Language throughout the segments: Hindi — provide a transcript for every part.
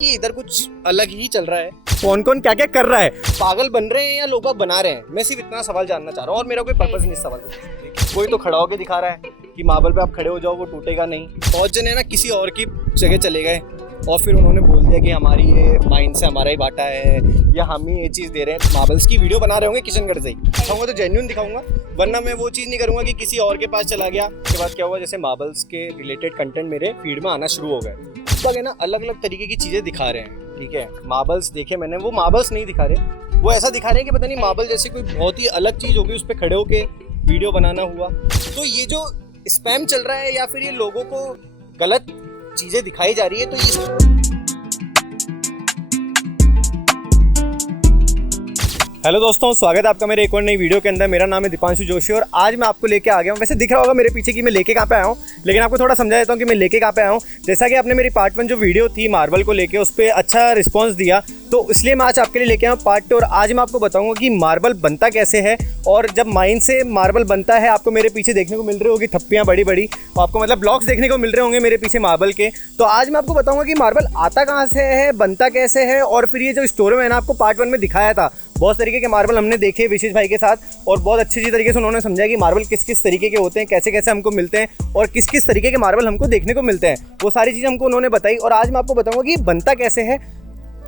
कि इधर कुछ अलग ही चल रहा है। कौन कौन क्या क्या कर रहा है, पागल बन रहे हैं या लोग बना रहे हैं, मैं सिर्फ इतना सवाल जानना चाह रहा हूँ। और मेरा कोई पर्पस नहीं इस सवाल का। कोई तो खड़ा होकर दिखा रहा है कि मार्बल पे आप खड़े हो जाओ वो टूटेगा नहीं। बहुत जने ना किसी और की जगह चले गए और फिर उन्होंने बोल दिया कि हमारी ये माइंड से हमारा ही बाटा है या हम ही ये चीज़ दे रहे हैं। मार्बल्स की वीडियो बना रहे होंगे किशनगढ़ से ही दिखाऊंगा तो जेन्युइन दिखाऊंगा, वरना मैं वो चीज़ नहीं करूँगा कि किसी और के पास चला गया। उसके बाद क्या हुआ, जैसे मार्बल्स के रिलेटेड कंटेंट मेरे फीड में आना शुरू हो गए। तब है ना अलग अलग तरीके की चीज़ें दिखा रहे हैं। ठीक है, मार्बल्स देखे मैंने, वो मार्बल्स नहीं दिखा रहे, वो ऐसा दिखा रहे हैं कि पता नहीं मार्बल जैसी कोई बहुत ही अलग चीज़ होगी, उस पर खड़े होके वीडियो बनाना हुआ। तो ये जो स्पैम चल रहा है या फिर ये लोगों को गलत चीज़ें दिखाई जा रही है, तो ये हेलो दोस्तों, स्वागत है आपका मेरे एक और नई वीडियो के अंदर। मेरा नाम है दीपांशु जोशी और आज मैं आपको लेके आ गया हूँ। वैसे दिख रहा होगा मेरे पीछे कि मैं लेके कहाँ पे आया हूँ, लेकिन आपको थोड़ा समझा देता हूँ कि मैं लेके कहाँ पे आया हूँ। जैसा कि आपने मेरी पार्ट 1 जो वीडियो थी मार्बल को लेके, उस पर अच्छा रिस्पॉन्स दिया, तो इसलिए मैं आज आपके लिए लेके आया हूँ पार्ट 2। और आज मैं आपको बताऊँगा कि मार्बल बनता कैसे है, और जब माइन से मार्बल बनता है, आपको मेरे पीछे देखने को मिल रही होगी थप्पियाँ बड़ी बड़ी, तो आपको मतलब ब्लॉक्स देखने को मिल रहे होंगे मेरे पीछे मार्बल के। तो आज मैं आपको बताऊँगा कि मार्बल आता कहाँ से है, बनता कैसे है, और फिर ये जो स्टोरी मैंने आपको पार्ट 1 में दिखाया था, बहुत तरीके के मार्बल हमने देखे विशेष भाई के साथ, और बहुत अच्छी तरीके से उन्होंने समझाया कि मार्बल किस किस तरीके के होते हैं, कैसे कैसे हमको मिलते हैं, और किस किस तरीके के मार्बल हमको देखने को मिलते हैं। वो सारी चीज़ें हमको उन्होंने बताई। और आज मैं आपको बताऊंगा कि बनता कैसे है,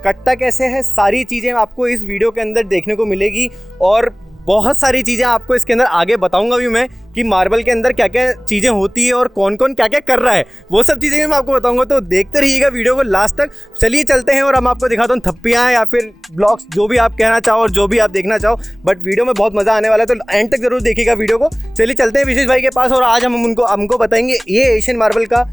कटता कैसे है, सारी चीज़ें आपको इस वीडियो के अंदर देखने को मिलेगी। और बहुत सारी चीज़ें आपको इसके अंदर आगे बताऊंगा भी मैं कि मार्बल के अंदर क्या क्या चीज़ें होती है और कौन कौन क्या क्या कर रहा है, वो सब चीज़ें मैं आपको बताऊंगा। तो देखते रहिएगा वीडियो को लास्ट तक। चलिए चलते हैं और हम आपको दिखाता हूँ थप्पियाँ या फिर ब्लॉग्स, जो भी आप कहना चाहो और जो भी आप देखना चाहो, बट वीडियो में बहुत मज़ा आने वाला है, तो एंड तक जरूर देखिएगा वीडियो को। चलिए चलते हैं विशेष भाई के पास और आज हम हमको बताएंगे ये एशियन मार्बल का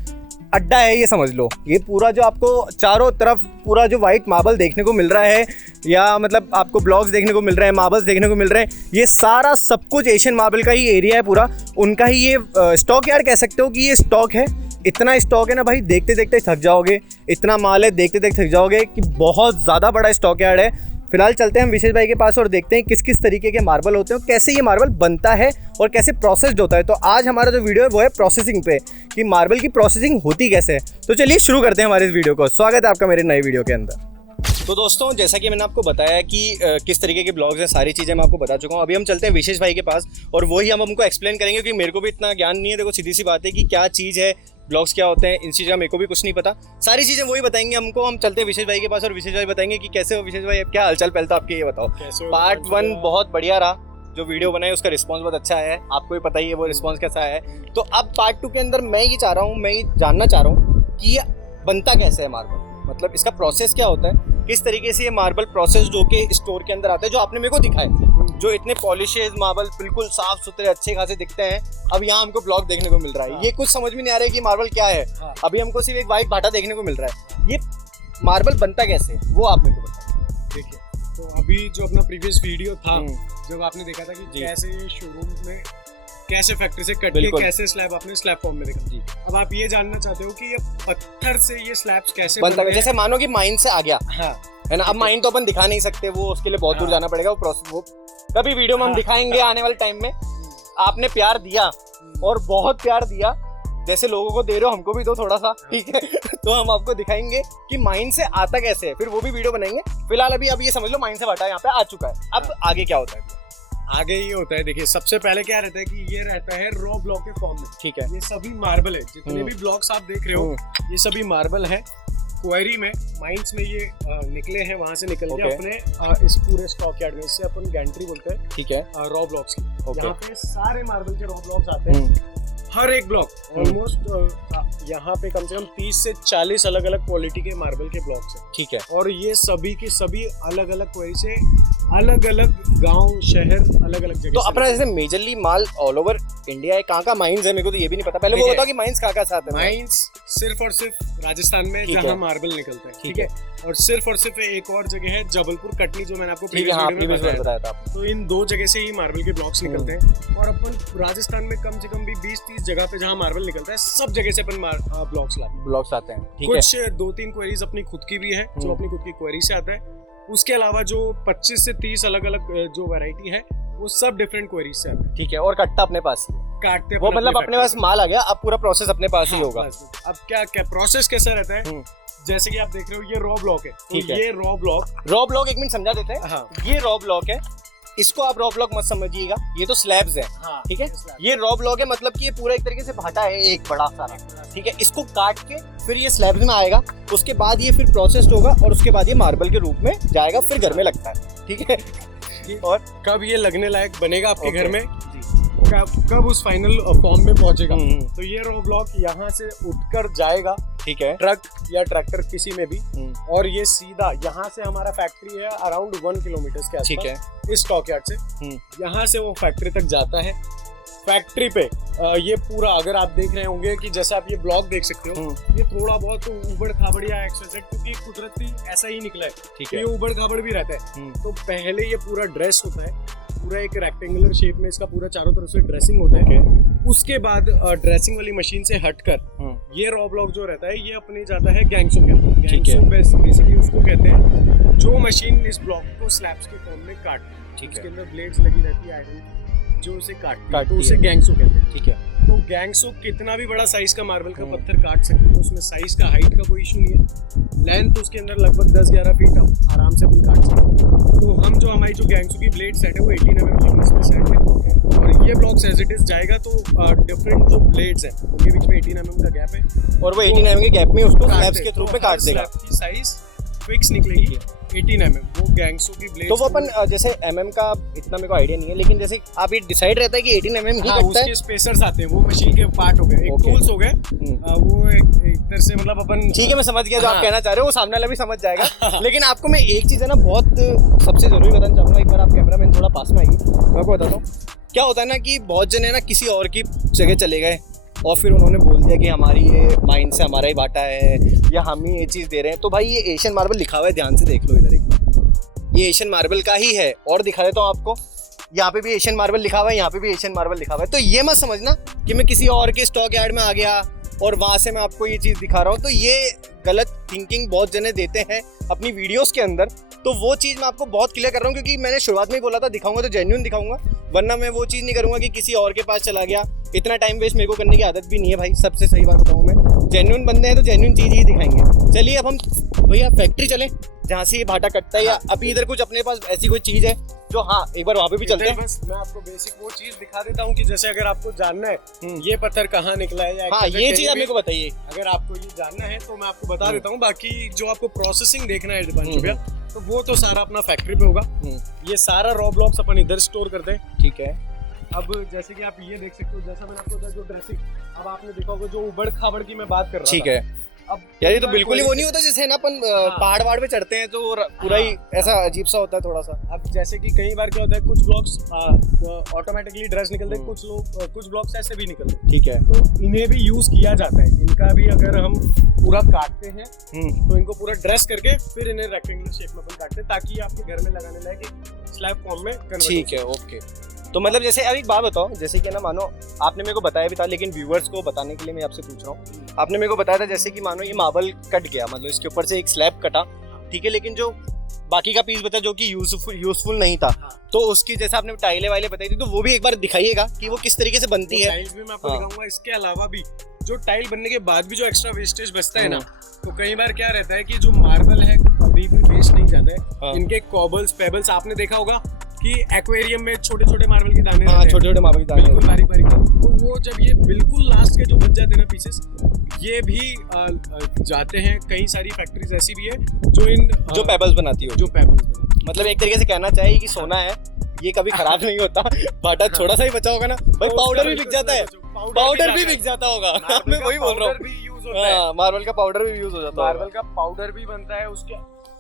अड्डा है, ये समझ लो। ये पूरा जो आपको चारों तरफ पूरा जो वाइट मार्बल देखने को मिल रहा है, या मतलब आपको ब्लॉक्स देखने को मिल रहे हैं, मार्बल्स देखने को मिल रहे हैं, ये सारा सब कुछ एशियन मार्बल का ही एरिया है पूरा। उनका ही ये स्टॉक यार्ड कह सकते हो कि ये स्टॉक है। इतना स्टॉक है ना भाई, देखते देखते थक जाओगे। इतना माल है, देखते देखते थक जाओगे कि बहुत ज़्यादा बड़ा स्टॉक यार्ड है। फिलहाल चलते हैं हम विशेष भाई के पास और देखते हैं किस किस तरीके के मार्बल होते हैं, कैसे ये मार्बल बनता है और कैसे प्रोसेस्ड होता है। तो आज हमारा जो वीडियो है वो है प्रोसेसिंग पे, कि मार्बल की प्रोसेसिंग होती कैसे है। तो चलिए शुरू करते हैं हमारे इस वीडियो को। स्वागत है आपका मेरे नए वीडियो के अंदर। तो दोस्तों, जैसा कि मैंने आपको बताया कि किस तरीके के ब्लॉग्स हैं, सारी चीज़ें मैं आपको बता चुका हूँ। अभी हम चलते हैं विशेष भाई के पास और वही हम हमको एक्सप्लेन करेंगे, क्योंकि मेरे को भी इतना ज्ञान नहीं है। देखो सीधी सी बात है कि क्या चीज़ है, ब्लॉग्स क्या होते हैं, इन चीज़ों का मेरे को भी कुछ नहीं पता। सारी चीज़ें वही बताएंगे हमको। हम चलते हैं विशेष भाई के पास और विशेष भाई बताएंगे कि कैसे हो विशेष भाई, अब क्या हालचाल। पहले तो आपके ये बताओ। पार्ट 1 बहुत बढ़िया रहा, जो वीडियो बनाई उसका रिस्पांस बहुत अच्छा है, आपको भी पता ही है वो रिस्पांस कैसा है। तो अब पार्ट 2 के अंदर मैं ये चाह रहा हूँ, मैं ये जानना चाह रहा हूँ कि ये बनता कैसे है मार्बल, मतलब इसका प्रोसेस क्या होता है, किस तरीके से ये मार्बल प्रोसेस जो कि स्टोर के अंदर आता है, जो आपने मेरे को दिखाए, जो इतने पॉलिशेज मार्बल बिल्कुल साफ सुथरे अच्छे खासे दिखते हैं। अब यहाँ हमको ब्लॉक देखने को मिल रहा है। ये कुछ समझ में नहीं आ रहा है कि मार्बल क्या है। अभी हमको सिर्फ एक वाइट भाटा देखने को मिल रहा है। ये मार्बल बनता कैसे है वो आप मेरे को बताइए। देखिए, तो अभी जो अपना प्रीवियस वीडियो था, जब आपने देखा था कि कैसे शोरूम में, कैसे फैक्ट्री से कट के कैसे स्लैब आपने स्लैब फॉर्म में देखा जी। अब आप ये जानना चाहते हो कि ये पत्थर से ये स्लैब्स कैसे बनता है। जैसे मानो कि माइन से आ गया, हाँ, है ना। अब माइन तो अपन दिखा नहीं सकते, वो उसके लिए बहुत दूर जाना पड़ेगा। वो प्रोसेस वो कभी वीडियो में हम दिखाएंगे आने वाले टाइम में। आपने प्यार दिया और बहुत प्यार दिया, जैसे लोगों को दे रहे हो हमको भी दो थोड़ा सा, ठीक है। तो हम आपको दिखाएंगे कि माइन से आता कैसे है, फिर वो भी वीडियो बनाएंगे। फिलहाल अभी अब ये समझ लो माइन से भाटा यहाँ पे आ चुका है। अब आगे क्या होता है? आगे ये होता है, देखिए सबसे पहले क्या रहता है कि ये रहता है रॉ ब्लॉक के फॉर्म में। ठीक है, ये सभी मार्बल है, जितने भी ब्लॉक्स आप देख रहे हो ये सभी मार्बल है। क्वेरी में, माइंस में ये निकले हैं, वहां से निकल के अपने इस पूरे स्टॉक यार्ड में, इससे अपन गैंट्री बोलते हैं, ठीक है, रॉ ब्लॉक्स की। यहाँ पे सारे मार्बल के रॉ ब्लॉक्स आते हैं। हर एक ब्लॉक ऑलमोस्ट यहाँ पे कम से कम 30 से 40 अलग अलग क्वालिटी के मार्बल के ब्लॉक्स हैं। ठीक है, और ये सभी के सभी अलग अलग क्वेरी से, अलग अलग गांव शहर, अलग अलग जगह। तो अपना जैसे मेजरली माल ऑल ओवर इंडिया है, कहाँ का माइंस है, मेरे को तो ये भी नहीं पता। पहले वो बताओ कि माइंस कहाँ साथ है। माइंस सिर्फ और सिर्फ राजस्थान में जहाँ मार्बल निकलता है, ठीक है। और सिर्फ एक और जगह है जबलपुर कटनी, जो मैंने आपको प्रीवियस वीडियो में बताया था। तो इन 2 जगह से ही मार्बल के ब्लॉक्स निकलते हैं। और अपन राजस्थान में कम से कम भी 20-30 जगह पे जहाँ मार्बल निकलता है, सब जगह से अपन ब्लॉक्स आते हैं। कुछ 2-3 क्वेरीज अपनी खुद की भी है, जो अपनी खुद की क्वेरी से आता है। उसके अलावा जो 25 से 30 अलग अलग जो वैरायटी है, वो सब डिफरेंट क्वेरीज से आते हैं। ठीक है, और कट्टा अपने पास ही काटते वो, मतलब अपने पास माल आ गया, अब पूरा प्रोसेस अपने पास ही होगा। अब क्या प्रोसेस कैसा रहता है, जैसे कि आप देख रहे हो ये रॉ ब्लॉक है, तो ठीक है। ये रॉ ब्लॉक एक मिनट समझा देते हैं। हाँ। ये रॉ ब्लॉक है, इसको आप रॉ ब्लॉक मत समझिएगा, ये तो स्लैब्स है। हाँ, ठीक है, slab। ये रॉ ब्लॉक है, मतलब कि ये पूरा एक तरीके से भाटा है एक बड़ा सारा। ठीक है, इसको काट के फिर ये स्लैब्स में आएगा, उसके बाद ये फिर प्रोसेस्ड होगा और उसके बाद ये मार्बल के रूप में जाएगा, फिर घर में लगता है। ठीक है, और कब ये लगने लायक बनेगा आपके घर में, जी। कब उस फाइनल फॉर्म में पहुंचेगा, तो ये रॉ ब्लॉक यहाँ से उठकर जाएगा, ठीक है, ट्रक या ट्रैक्टर किसी में भी, और ये सीधा यहाँ से हमारा फैक्ट्री है अराउंड 1 किलोमीटर के आसपास, ठीक है, इस स्टॉक यार्ड से यहाँ से वो फैक्ट्री तक जाता है। फैक्ट्री पे ये पूरा, अगर आप देख रहे होंगे कि जैसे आप ये ब्लॉक देख सकते हो, ये थोड़ा बहुत उबड़ खाबड़ या एक्सवाइजेड, क्योंकि कुदरती ऐसा ही निकला है, ठीक तो है, ये उबड़ खाबड़ भी रहता है। तो पहले ये पूरा ड्रेस होता है, पूरा एक रेक्टेंगुलर शेप में इसका पूरा चारों तरफ से ड्रेसिंग होता है। उसके बाद ड्रेसिंग वाली मशीन से हटकर ये रॉ ब्लॉक जो रहता है ये अपने जाता है गैंगसो के अंदर। गैंगसो बेसिकली उसको कहते हैं जो मशीन इस ब्लॉक को स्लैब्स के फॉर्म में काटती है, उसके अंदर ब्लेड्स लगी रहती है आयरन की, जो उसे काटती है, तो उसे गैंगसो कहते हैं। ठीक है, तो गैंगसो कितना भी बड़ा साइज का मार्बल का पत्थर काट सकते हैं, उसमें साइज का, हाइट का कोई इशू नहीं है। लेंथ उसके अंदर लगभग 10-11 फीट आराम से अपन काट सकते हैं। तो हम जो हमारी जो गैंगसो की ब्लेड सेट है वो 18 mm थिकनेस में सेट है, और ये ब्लॉक्स एज इट इज जाएगा तो डिफरेंट जो ब्लेड्स हैं उनके बीच में 18 mm का गैप है, और वो 18 mm के गैप में उसको स्लैब्स के थ्रू पे काट देगा। स्लैब की साइज फिक्स निकलेगी 18 mm, वो गैंगसो की ब्लेड। तो वो अपन जैसे mm का इतना मेरे को आइडिया नहीं है, लेकिन जैसे आप ये डिसाइड रहता है कि 18 mm ही हाँ, कटता है। उसके स्पेसर्स आते हैं, वो मशीन के पार्ट हो गए, एक टूल्स हो गए, वो एक तरह से मतलब अपन। ठीक है, मैं समझ गया जो आप कहना चाह रहे हो, वो सामने वाला भी समझ जाएगा। लेकिन आपको मैं एक चीज़ है ना बहुत सबसे जरूरी बताना चाहूँगा, एक बार आप कैमरामैन थोड़ा पास में आइए, मैं आपको बताता हूँ। क्या होता है ना कि बहुत जने ना किसी और की जगह चले गए और फिर उन्होंने बोल दिया कि हमारी ये माइंड से हमारा ही बाटा है या हम ही ये चीज़ दे रहे हैं। तो भाई ये एशियन मार्बल लिखा हुआ है, ध्यान से देख लो इधर एक बार, ये एशियन मार्बल का ही है। और दिखा देता हूँ आपको, यहाँ पे भी एशियन मार्बल लिखा हुआ है, यहाँ पे भी एशियन मार्बल लिखा हुआ है। तो ये मत समझना कि मैं किसी और के स्टॉक यार्ड में आ गया और वहाँ से मैं आपको ये चीज़ दिखा रहा हूँ। तो ये गलत थिंकिंग बहुत जने देते हैं अपनी वीडियोस के अंदर, तो वो चीज़ मैं आपको बहुत क्लियर कर रहा हूँ, क्योंकि मैंने शुरुआत में ही बोला था दिखाऊंगा तो जेन्युइन दिखाऊंगा, वरना मैं वो चीज़ नहीं करूँगा कि किसी और के पास चला गया। इतना टाइम वेस्ट मेरे को करने की आदत भी नहीं है भाई, सबसे सही बात बताऊँ मैं, जेन्युइन बंदे हैं तो जेन्युइन चीज़ ही दिखाएंगे। चलिए अब हम भैया फैक्ट्री चलें जहाँ से ये भाटा कटता है, या अभी इधर कुछ अपने पास ऐसी कोई चीज़ है जो, हाँ एक बार वहाँ पे भी चलते हैं। बस मैं आपको बेसिक वो चीज दिखा देता हूँ कि जैसे अगर आपको जानना है ये पत्थर कहाँ निकला है, या हाँ ये चीज़ आप मेरे को बताइए। अगर आपको ये जानना है तो मैं आपको बता देता हूँ। बाकी जो आपको प्रोसेसिंग देखना है दीपांशु भैया, तो वो तो सारा अपना फैक्ट्री पे होगा। ये सारा रॉ ब्लॉक्स अपन इधर स्टोर करते हैं। ठीक है, अब जैसे कि आप ये देख सकते हो, जैसा मैंने आपको जो ड्रेसिंग, अब आपने देखा होगा जो उबड़ खाबड़ की मैं बात कर रहा था। ठीक है, अब यार ये तो बिल्कुल ही वो नहीं होता जैसे ना अपन पहाड़ वहाड़ पे चढ़ते हैं तो पूरा ही ऐसा अजीब सा होता है थोड़ा सा। अब जैसे कि कई बार क्या होता है, कुछ ब्लॉक्स ऑटोमेटिकली ड्रेस निकलते हैं, कुछ ब्लॉक्स ऐसे भी निकलते हैं। ठीक है, तो इन्हें भी यूज किया जाता है, इनका भी अगर हम पूरा काटते हैं तो इनको पूरा ड्रेस करके फिर इन्हें रेक्टेंगुलर शेप में अपन काटते हैं, ताकि आपके घर में लगाने लायक एक स्लैब फॉर्म में कन्वर्ट हो। ठीक है, ओके। तो मतलब जैसे अब एक बात बताओ, जैसे कि ना मानो आपने मेरे को बताया भी था, लेकिन व्यूअर्स को बताने के लिए मैं आपसे पूछ रहा हूँ। आपने मेरे को बताया था जैसे कि मानो ये मार्बल कट गया, मतलब इसके ऊपर से एक स्लैब कटा, ठीक है, लेकिन जो बाकी का पीस बचा जो कि यूजफुल नहीं था, तो उसकी जैसे आपने टाइलें वाइलें बताई थी, तो वो भी एक बार दिखाइएगा कि वो किस तरीके से बनती है। टाइल्स भी मैं आपको दिखाऊंगा। इसके अलावा भी जो टाइल बनने के बाद भी जो एक्स्ट्रा वेस्टेज बचता है ना, तो कई बार क्या रहता है कि जो मार्बल है कभी भी वेस्ट नहीं जाता है। इनके कॉबल्स, पेबल्स आपने देखा होगा कि एक्वेरियम में छोटे छोटे मार्बल के दाने रहते हैं, छोटे छोटे मार्बल के दाने बिल्कुल बारीक बारीक, तो वो जब ये बिल्कुल लास्ट के जो बच जाते हैं ना पीसेस, ये भी जाते हैं। कई सारी फैक्ट्रीज ऐसी भी है जो इन जो पेबल्स बनाती हो, जो पेबल्स बनाती, मतलब एक तरीके से कहना चाहिए कि सोना है, ये कभी खराब नहीं होता। बाटा थोड़ा सा ही बचा होगा ना भाई, पाउडर भी बिक जाता है, पाउडर भी बिक जाता होगा। मैं वही बोल रहा हूँ, मार्बल का पाउडर भी यूज हो जाता है, मार्बल का पाउडर भी बनता है उसके,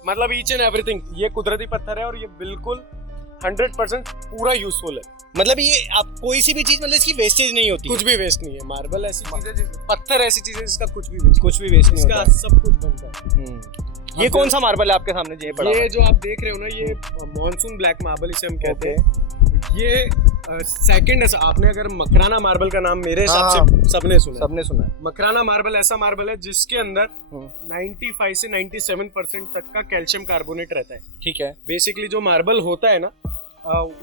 मतलब ईच एंड एवरीथिंग। ये कुदरती पत्थर है और ये बिल्कुल 100% पूरा यूजफुल है। मतलब ये आप कोई सी भी चीज, मतलब इसकी वेस्टेज नहीं होती, कुछ भी वेस्ट नहीं है। मार्बल ऐसी चीज है, पत्थर ऐसी चीज है जिसका कुछ भी वेस्ट नहीं होता, सब कुछ बनता है। ये कौन सा मार्बल है आपके सामने ये पड़ा? ये जो आप देख रहे हो ना, ये मॉनसून ब्लैक मार्बल इसे हम कहते हैं। ये सेकंड है। आपने अगर मकराना मार्बल का नाम मेरे हिसाब से सबने सुना है। मकराना मार्बल ऐसा मार्बल है जिसके अंदर 95 से 97% तक का कैल्शियम कार्बोनेट रहता है। ठीक है, बेसिकली जो मार्बल होता है ना,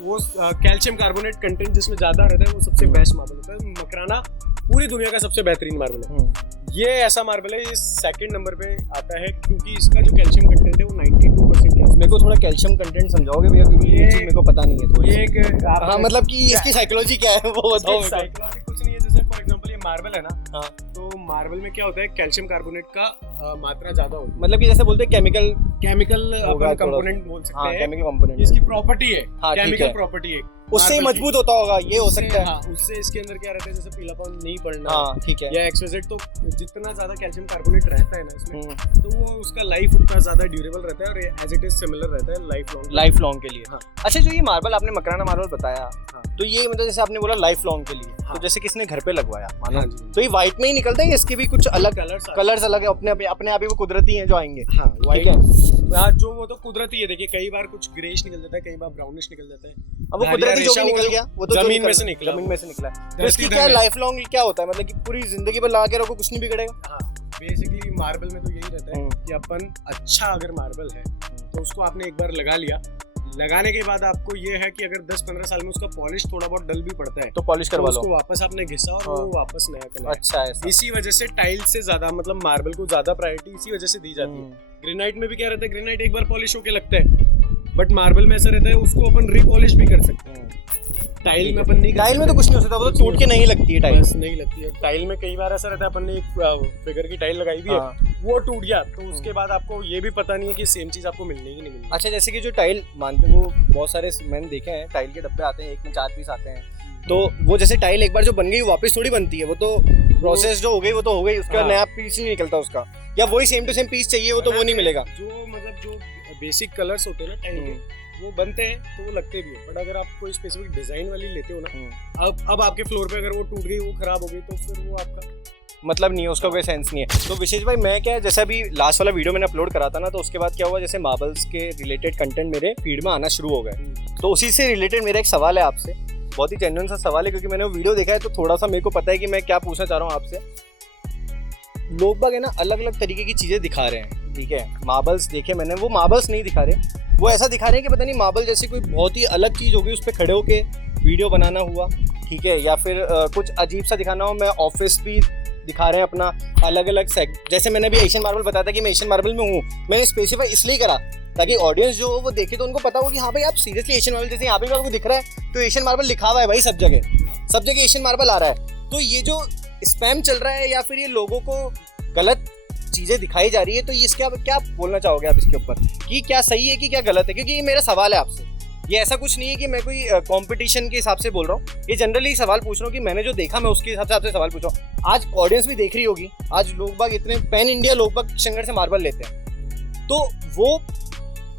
वो कैल्शियम कार्बोनेट कंटेंट जिसमें ज्यादा रहता है, वो सबसे बेस्ट मार्बल होता है। मकराना पूरी दुनिया का सबसे बेहतरीन मार्बल है। ये ऐसा मार्बल है, ये सेकंड नंबर पे आता है क्योंकि इसका जो कैल्शियम कंटेंट है वो 92% है। मेरे को थोड़ा कैल्शियम कंटेंट समझाओगे भैया, क्योंकि ये चीज मेरे को पता नहीं है थोड़ी। ये एक हाँ, मतलब कि इसकी साइकोलॉजी क्या है वो बताओ। साइकोलॉजी कुछ नहीं है, जैसे फॉर एग्जांपल ये मार्बल है ना, हाँ, तो मार्बल में क्या होता है, कैल्शियम कार्बोनेट का मात्रा ज्यादा होती है। मतलब कि जैसे बोलते हैं केमिकल अपन कंपोनेंट बोल सकते हैं, केमिकल कंपोनेंट, इसकी प्रॉपर्टी है, हाँ, केमिकल प्रॉपर्टी है, उससे ही मजबूत होता होगा, ये हो सकता है। हाँ, उससे इसके अंदर क्या रहता है, जैसे पीलापन नहीं पड़ना, हाँ, ठीक है, या एक्सवाइजेड, तो जितना ज्यादा कैल्शियम कार्बोनेट रहता है ना इसमें, तो वो उसका लाइफ उतना ज्यादा ड्यूरेबल रहता है और एज इट इज सिमिलर रहता है लाइफ लॉन्ग के लिए। हाँ। अच्छा, जो ये मार्बल आपने मकराना मार्बल बताया, हाँ, तो ये मतलब जैसे आपने बोला लाइफ लॉन्ग के लिए, हाँ, तो जैसे किसने घर पे लगवाया मानो, हाँ, तो ये व्हाइट में ही निकलता है, इसके भी कुछ अलग कलर्स अलग है अपने आप ही, वो कुदरती हैं जो आएंगे। हाँ, व्हाइट जो वो तो कुदरती है। देखिए कई बार कुछ ग्रेइश निकल जाता है, कई बार ब्राउनिश निकल जाता है। अब वो कुदरती जो भी निकल गया वो तो जमीन में से निकला तो इसकी क्या लाइफ लॉन्ग क्या होता है, मतलब कि पूरी जिंदगी भर लगा के रखो कुछ नहीं बिगड़ेगा? हाँ, बेसिकली मार्बल में तो यही रहता है कि अपन अच्छा अगर मार्बल है तो उसको आपने एक बार लगा लिया, लगाने के बाद आपको ये है कि अगर 10-15 साल में उसका पॉलिश थोड़ा बहुत डल भी पड़ता है तो पॉलिश करवा लो, उसको वापस आपने घिसा और वो वापस नया करना। अच्छा है, इसी वजह से टाइल से ज्यादा, मतलब मार्बल को ज्यादा प्रायोरिटी इसी वजह से दी जाती है। ग्रेनाइट में भी क्या रहता है, ग्रेनाइट एक बार पॉलिश होके लगता है, बट मार्बल में ऐसा रहता है उसको अपन रिपॉलिश भी कर सकते हैं। टाइल में अपन नहीं, टाइल में तो कुछ नहीं हो सकता, वो तो टूट के नहीं लगती है, टाइल नहीं लगती है। टाइल में कई बार ऐसा रहता है, अपन ने एक फिगर की टाइल लगाई भी है, वो टूट गया तो उसके बाद आपको ये भी पता नहीं है कि सेम चीज आपको मिलनी है कि नहीं मिलनी। अच्छा, जैसे कि जो टाइल मानते हैं वो बहुत सारे मैंने देखे हैं, टाइल के डब्बे आते हैं, एक में 4 पीस आते हैं, तो वो जैसे टाइल एक बार जो बन गई वापस थोड़ी बनती है, वो तो प्रोसेस जो हो गई वो तो हो गई, उसके बाद नया पीस नहीं निकलता उसका, या वही सेम टू सेम पीस चाहिए वो तो वो नहीं मिलेगा। जो मतलब जो बेसिक कलर्स होते हैं ना टाइल के, वो बनते हैं तो वो लगते भी है, बट अगर आप कोई स्पेसिफिक डिजाइन वाली लेते हो ना, अब आपके फ्लोर पे अगर वो टूट गई, वो खराब हो गई, तो फिर वो आपका मतलब नहीं है, उसका कोई सेंस नहीं है। तो विशेष भाई, मैं क्या, जैसे अभी लास्ट वाला वीडियो मैंने अपलोड करा था ना, तो उसके बाद क्या हुआ, जैसे मार्बल्स के रिलेटेड कंटेंट मेरे फीड में आना शुरू हो गए, तो उसी से रिलेटेड मेरा एक सवाल है आपसे, बहुत ही जेन्युइन सा सवाल है, क्योंकि मैंने वो वीडियो देखा है तो थोड़ा सा मेरे को पता है कि मैं क्या पूछना चाह रहा हूँ आपसे। लोग बाग है ना अलग अलग तरीके की चीज़ें दिखा रहे हैं, ठीक है, मार्बल्स देखे मैंने, वो मार्बल्स नहीं दिखा रहे, वो ऐसा दिखा रहे हैं कि पता नहीं मार्बल जैसी कोई बहुत ही अलग चीज़ होगी, उस पर खड़े होके वीडियो बनाना हुआ, ठीक है, या फिर कुछ अजीब सा दिखाना हो। मैं ऑफिस भी दिखा रहे हैं अपना अलग अलग जैसे मैंने अभी एशियन मार्बल बताया था कि मैं एशियन मार्बल में हूँ, मैंने स्पेसिफाई इसलिए करा ताकि ऑडियंस जो वो देखे तो उनको पता हो कि हाँ भाई आप सीरियसली एशियन मार्बल, जैसे यहाँ पे आपको दिख रहा है तो एशियन मार्बल लिखा हुआ है भाई, सब जगह एशियन मार्बल आ रहा है। तो ये जो स्पैम चल रहा है या फिर ये लोगों को गलत चीजें दिखाई जा रही है, तो इसके आप क्या बोलना चाहोगे आप इसके ऊपर, कि क्या सही है कि क्या गलत है? क्योंकि ये मेरा सवाल है आपसे, ये ऐसा कुछ नहीं है कि मैं कोई कंपटीशन के हिसाब से बोल रहा हूँ, ये जनरली सवाल पूछ रहा हूँ कि मैंने जो देखा मैं उसके हिसाब से आपसे सवाल पूछ रहा हूँ। आज ऑडियंस भी देख रही होगी, आज लोग बाग इतने पैन इंडिया लोग बाग किशनगढ़ से मार्बल लेते हैं, तो वो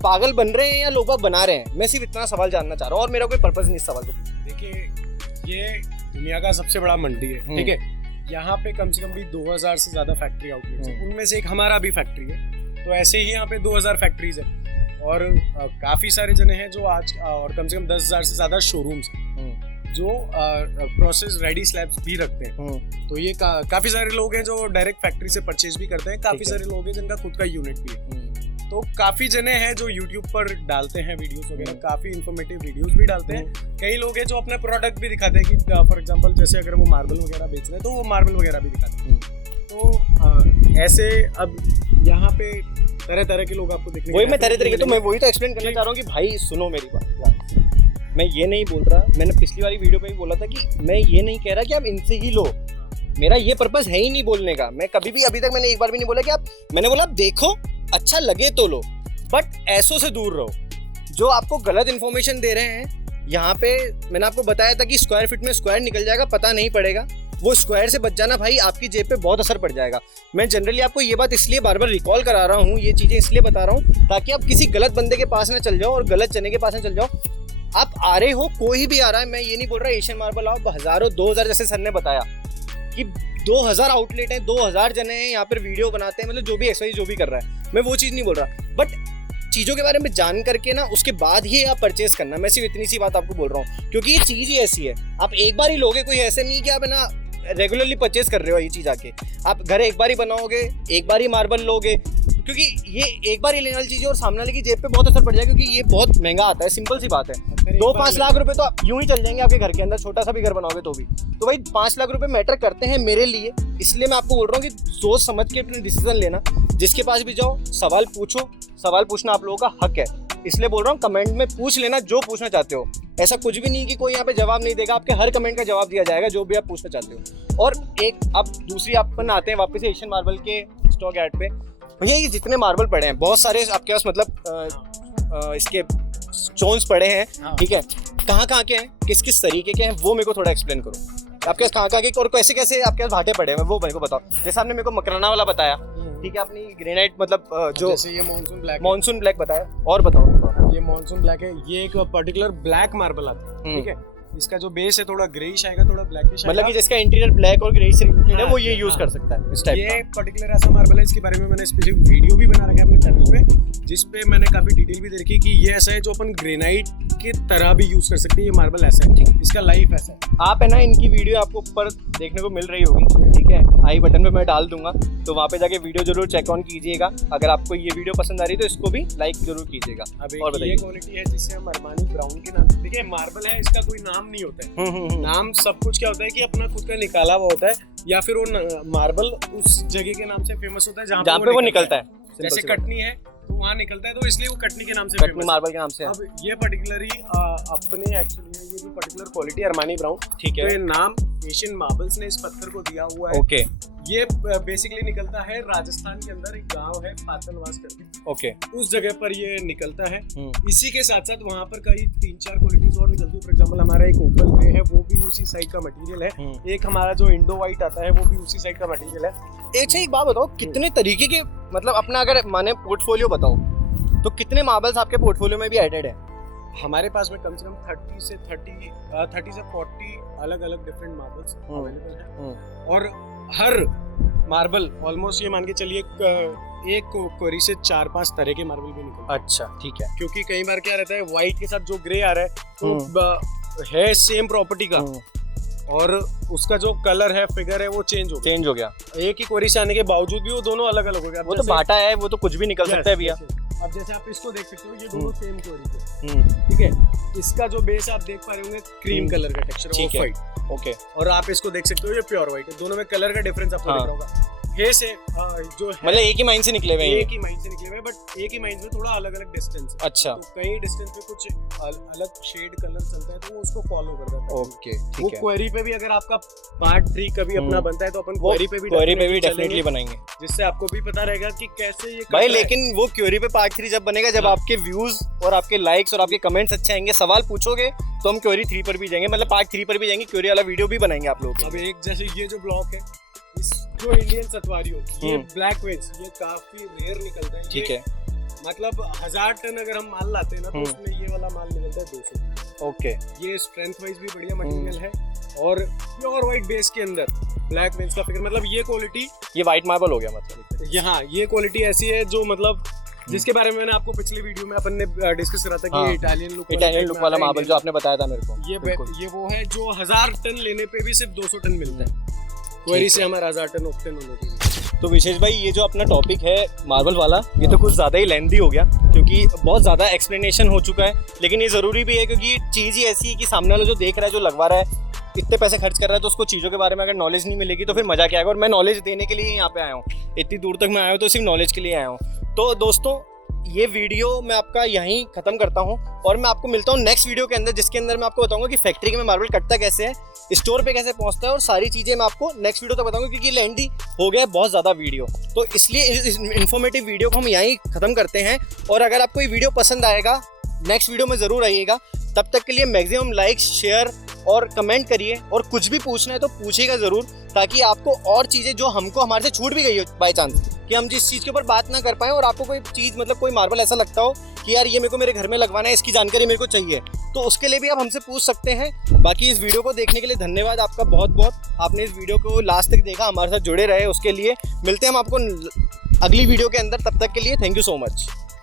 पागल बन रहे हैं या लोग बाग बना रहे हैं? मैं सिर्फ इतना सवाल जानना चाह रहा हूँ और मेरा कोई पर्पज नहीं इस सवाल को। देखिए, ये दुनिया का सबसे बड़ा मंडी है, ठीक है, यहाँ पे कम से कम भी 2000 से ज्यादा फैक्ट्री आउटलेट्स है, उनमें से एक हमारा भी फैक्ट्री है, तो ऐसे ही यहाँ पे 2000 फैक्ट्रीज है और काफी सारे जने हैं जो आज, और कम से कम 10,000 से ज्यादा शोरूम्स हैं जो प्रोसेस रेडी स्लैब्स भी रखते हैं। तो ये काफी सारे लोग हैं जो डायरेक्ट फैक्ट्री से परचेज भी करते हैं, काफी सारे लोग हैं जिनका खुद का यूनिट भी है। तो काफी जने हैं जो YouTube पर डालते हैं वीडियोस वगैरह, काफी इंफॉर्मेटिव वीडियोस भी डालते हैं। कई लोग हैं जो अपना प्रोडक्ट भी दिखाते हैं कि फॉर एग्जांपल जैसे अगर वो मार्बल वगैरह बेच रहे हैं तो वो मार्बल वगैरह भी दिखाते हैं। तो ऐसे अब यहाँ पे तरह तरह के लोग आपको दिखने, वही मैं तरह तरह के, तो मैं वही तो एक्सप्लेन करना चाह रहा हूँ कि भाई सुनो मेरी बात, मैं ये नहीं बोल रहा, मैंने पिछली वाली वीडियो में भी बोला था कि मैं ये नहीं कह रहा कि आप इनसे ही लो, मेरा ये पर्पस है ही नहीं बोलने का। मैं कभी भी अभी तक मैंने एक बार भी नहीं बोला कि आप, मैंने बोला आप देखो अच्छा लगे तो लो, बट ऐसों से दूर रहो जो आपको गलत इन्फॉर्मेशन दे रहे हैं। यहाँ पे मैंने आपको बताया था कि स्क्वायर फीट में स्क्वायर निकल जाएगा, पता नहीं पड़ेगा, वो स्क्वायर से बच जाना भाई आपकी जेब पे बहुत असर पड़ जाएगा। मैं जनरली आपको ये बात इसलिए बार बार रिकॉल करा रहा हूँ, ये चीज़ें इसलिए बता रहा हूँ ताकि आप किसी गलत बंदे के पास ना चल जाओ और गलत जने के पास ना चल जाओ। आप आ रहे हो, कोई भी आ रहा है, मैं ये नहीं बोल रहा एशियन मार्बल आओ, हज़ारों 2000 जैसे सर ने बताया कि 2000 आउटलेट हैं, 2000 जने हैं यहाँ पर वीडियो बनाते हैं, मतलब जो भी एक्सरसाइज जो भी कर रहा है, मैं वो चीज़ नहीं बोल रहा, बट चीज़ों के बारे में जान करके ना उसके बाद ही आप परचेस करना। मैं सिर्फ इतनी सी बात आपको बोल रहा हूँ क्योंकि ये चीज़ ही ऐसी है, आप एक बार ही लोगे, कोई ऐसे नहीं कि आप है ना रेगुलरली परचेस कर रहे हो ये चीज़ आके। आप घर एक बार ही बनाओगे, एक बार ही मार्बल लोगे, क्योंकि ये एक बार ये लेने वाली चीज़ है और सामने वाले की जेब पे बहुत असर पड़ जाएगा, क्योंकि ये बहुत महंगा आता है। सिंपल सी बात है, 2-5 लाख रुपए तो यूं ही चल जाएंगे आपके घर के अंदर, छोटा सा भी घर बनाओगे तो भी। तो भाई 5 लाख रुपए मैटर करते हैं मेरे लिए, इसलिए मैं आपको बोल रहा हूँ कि सोच समझ के अपने डिसीजन लेना। जिसके पास भी जाओ सवाल पूछो, सवाल पूछना आप लोगों का हक है, इसलिए बोल रहा हूँ कमेंट में पूछ लेना जो पूछना चाहते हो। ऐसा कुछ भी नहीं कि कोई यहाँ पे जवाब नहीं देगा, आपके हर कमेंट का जवाब दिया जाएगा जो भी आप पूछना चाहते हो। और एक अब दूसरी अपन आते हैं वापस से एशियन मार्बल के स्टॉक ऐड पे। भैया ये जितने मार्बल पड़े हैं, बहुत सारे आपके पास मतलब इसके स्टोन्स पड़े हैं, ठीक है, कहाँ के हैं, किस किस तरीके के हैं, वो मेरे को थोड़ा एक्सप्लेन करो। आपके पास कहाँ के और कैसे कैसे आपके पास भाटे पड़े हैं वो मेरे को बताओ। जैसे आपने मेरे को मकराना वाला बताया, ठीक है, आपने ग्रेनाइट मतलब जो जैसे ये मॉनसून ब्लैक बताया, और बताओ। ये मॉनसून ब्लैक है, ये एक पर्टिकुलर ब्लैक मार्बल आता है, ठीक है। इसका जो बेस है थोड़ा ग्रेइश आएगा, थोड़ा ब्लैकिश आएगा, मतलब कि जिसका इंटीरियर ब्लैक और ग्रेइश से रिलेटेड है वो ये यूज कर सकता है इस टाइप का। ये पर्टिकुलर ऐसा मार्बल है, इसके बारे में मैंने स्पेसिफिक वीडियो भी बना रखा है अपने चैनल पे, जिसपे मैंने काफी डिटेल भी दे रखी है कि ये ऐसा है जो अपन ग्रेनाइट की तरह भी यूज कर सकते हैं। ये मार्बल ऐसा है, इसका लाइफ ऐसा है। आप है ना, इनकी वीडियो आपको ऊपर देखने को मिल रही होगी, ठीक है, आई बटन पे मैं डाल दूंगा, तो वहाँ पे जाके वीडियो जरूर चेक ऑन कीजिएगा। अगर आपको ये वीडियो पसंद आ रही है तो इसको भी लाइक जरूर कीजिएगा। अब ये क्वालिटी है जिससे हम अरमानी ब्राउन के नाम, देखिए मार्बल है, इसका कोई नाम नहीं होता है। नाम सब कुछ क्या होता है कि अपना खुद का निकाला हुआ होता है, या फिर वो मार्बल उस जगह के नाम से फेमस होता है जहाँ पे वो निकलता है। जैसे कटनी है तो वहाँ निकलता है, तो इसलिए वो कटनी के नाम से फेमस, मार्बल के नाम से। अब ये पर्टिकुलरली अपने एक्चुअली ये जो पर्टिकुलर क्वालिटी अरमानी ब्राउन, ठीक है, तो ये नाम एशियन मार्बल्स ने इस पत्थर को दिया हुआ है। ओके। ये बेसिकली निकलता है राजस्थान के अंदर, एक गांव है पातलवास करके, ओके, उस जगह पर ये निकलता है। इसी के साथ साथ वहाँ पर कई 3-4 क्वालिटीज और निकलती है। फॉर एग्जांपल हमारा एक ओपल ग्रे है, वो भी उसी साइड का मटेरियल है। एक हमारा जो इंडो वाइट आता है वो भी उसी साइड का मटेरियल है। एक बात बताओ, कितने तरीके के मतलब अपना अगर माने पोर्टफोलियो बताओ तो कितने मार्बल्स आपके पोर्टफोलियो में भी एडेड है? हमारे पास में कम से कम 30 से 40 अलग अलग डिफरेंट मार्बल्स अवेलेबल हैं, और हर मार्बल ऑलमोस्ट ये मान के चलिए एक क्वेरी से 4-5 तरह के मार्बल भी निकलते हैं। अच्छा, ठीक है, क्योंकि कई बार क्या रहता है, व्हाइट के साथ जो ग्रे आ रहा है तो है सेम प्रॉपर्टी का, और उसका जो कलर है, फिगर है, वो चेंज हो गया। एक ही क्वेरी से आने के बावजूद भी वो दोनों अलग अलग हो गया। वो तो बाटा है, वो तो कुछ भी निकल सकता है भैया। अब जैसे आप इसको देख सकते हो, ये दोनों सेम क्वेरी के, ठीक है। इसका जो बेस आप देख पा रहे होंगे क्रीम कलर का टेक्सचर है, व्हाइट, ओके। और आप इसको देख सकते हो, ये प्योर व्हाइट है। दोनों में कलर का डिफरेंस आपको दिख रहा होगा। फेस है जो है, मतलब एक ही माइन से निकले हुए हैं, एक ही माइन से निकले हुए हैं, बट एक ही माइन में थोड़ा अलग अलग डिस्टेंस है। अच्छा, तो कई डिस्टेंस पे कुछ अलग शेड कलर चलता है, तो वो उसको फॉलो कर जाता है। ओके, ठीक है। वो क्वेरी पे भी अगर आपका पार्ट 3 कभी अपना बनता है तो अपन क्वेरी पे भी डेफिनेटली बनाएंगे, जिससे आपको भी पता रहेगा कि कैसे ये भाई। लेकिन वो क्वेरी पे पार्ट 3 जब बनेगा, जब आपके व्यूज और आपके लाइक्स और आपके कमेंट्स अच्छे आएंगे, सवाल पूछोगे, तो हम क्वेरी 3 पर भी जाएंगे, मतलब पार्ट 3 पर भी जाएंगे, क्वेरी वाला वीडियो भी बनाएंगे आप लोग। अब एक जैसे ये जो ब्लॉक है, जो इंडियन सतवारियों, ये ब्लैक वेन्स, ये काफी रेयर निकलता है, ठीक है। मतलब 1000 टन अगर हम माल लाते हैं ना, तो उसमें ये वाला माल निकलता है 200। ओके, ये स्ट्रेंथ वाइज भी बढ़िया मटेरियल है, और प्योर व्हाइट बेस के अंदर ब्लैक वेन्स का फिगर, मतलब ये क्वालिटी, ये व्हाइट मार्बल हो गया मतलब। यहाँ ये क्वालिटी ऐसी है जो मतलब जिसके बारे में मैंने आपको पिछले वीडियो में अपन ने डिस्कस करा था कि इटालियन लुक वाला मार्बल जो आपने बताया था मेरे को, ये वो है जो 1000 टन लेने पे भी सिर्फ 200 टन मिलता है। क्वेरी से हमारा 1000 टन ऑक्टेन होने के। तो विशेष भाई, ये जो अपना टॉपिक है मार्बल वाला, ये तो कुछ ज़्यादा ही लेंथी हो गया, क्योंकि बहुत ज़्यादा एक्सप्लेनेशन हो चुका है, लेकिन ये ज़रूरी भी है, क्योंकि चीज़ ही ऐसी है कि सामने वाला जो देख रहा है, जो लगवा रहा है, इतने पैसे खर्च कर रहा है, तो उसको चीज़ों के बारे में अगर नॉलेज नहीं मिलेगी तो फिर मजा क्या आएगा। और मैं नॉलेज देने के लिए यहाँ पे आया हूँ, इतनी दूर तक मैं आया हूँ तो सिर्फ नॉलेज के लिए आया हूँ। तो दोस्तों, ये वीडियो मैं आपका यहीं ख़त्म करता हूँ, और मैं आपको मिलता हूँ नेक्स्ट वीडियो के अंदर, जिसके अंदर मैं आपको बताऊंगा कि फैक्ट्री में मार्बल कटता कैसे है, स्टोर पे कैसे पहुँचता है, और सारी चीज़ें मैं आपको नेक्स्ट वीडियो तक बताऊंगा, क्योंकि लेंथी हो गया है बहुत ज़्यादा वीडियो। तो इसलिए इस इन्फॉर्मेटिव वीडियो को हम यहीं ख़त्म करते हैं, और अगर आपको ये वीडियो पसंद आएगा, नेक्स्ट वीडियो में ज़रूर आइएगा। तब तक के लिए मैक्सिमम लाइक, शेयर और कमेंट करिए, और कुछ भी पूछना है तो पूछिएगा ज़रूर, ताकि आपको और चीज़ें जो हमको हमारे से छूट भी गई हो बाई चांस, कि हम जिस चीज़ के ऊपर बात ना कर पाएँ, और आपको कोई चीज़ मतलब कोई मार्बल ऐसा लगता हो कि यार ये मेरे को मेरे घर में लगवाना है, इसकी जानकारी मेरे को चाहिए, तो उसके लिए भी आप हमसे पूछ सकते हैं। बाकी इस वीडियो को देखने के लिए धन्यवाद आपका बहुत बहुत। आपने इस वीडियो को लास्ट तक देखा, हमारे साथ जुड़े रहे, उसके लिए मिलते हैं हम आपको अगली वीडियो के अंदर। तब तक के लिए थैंक यू सो मच।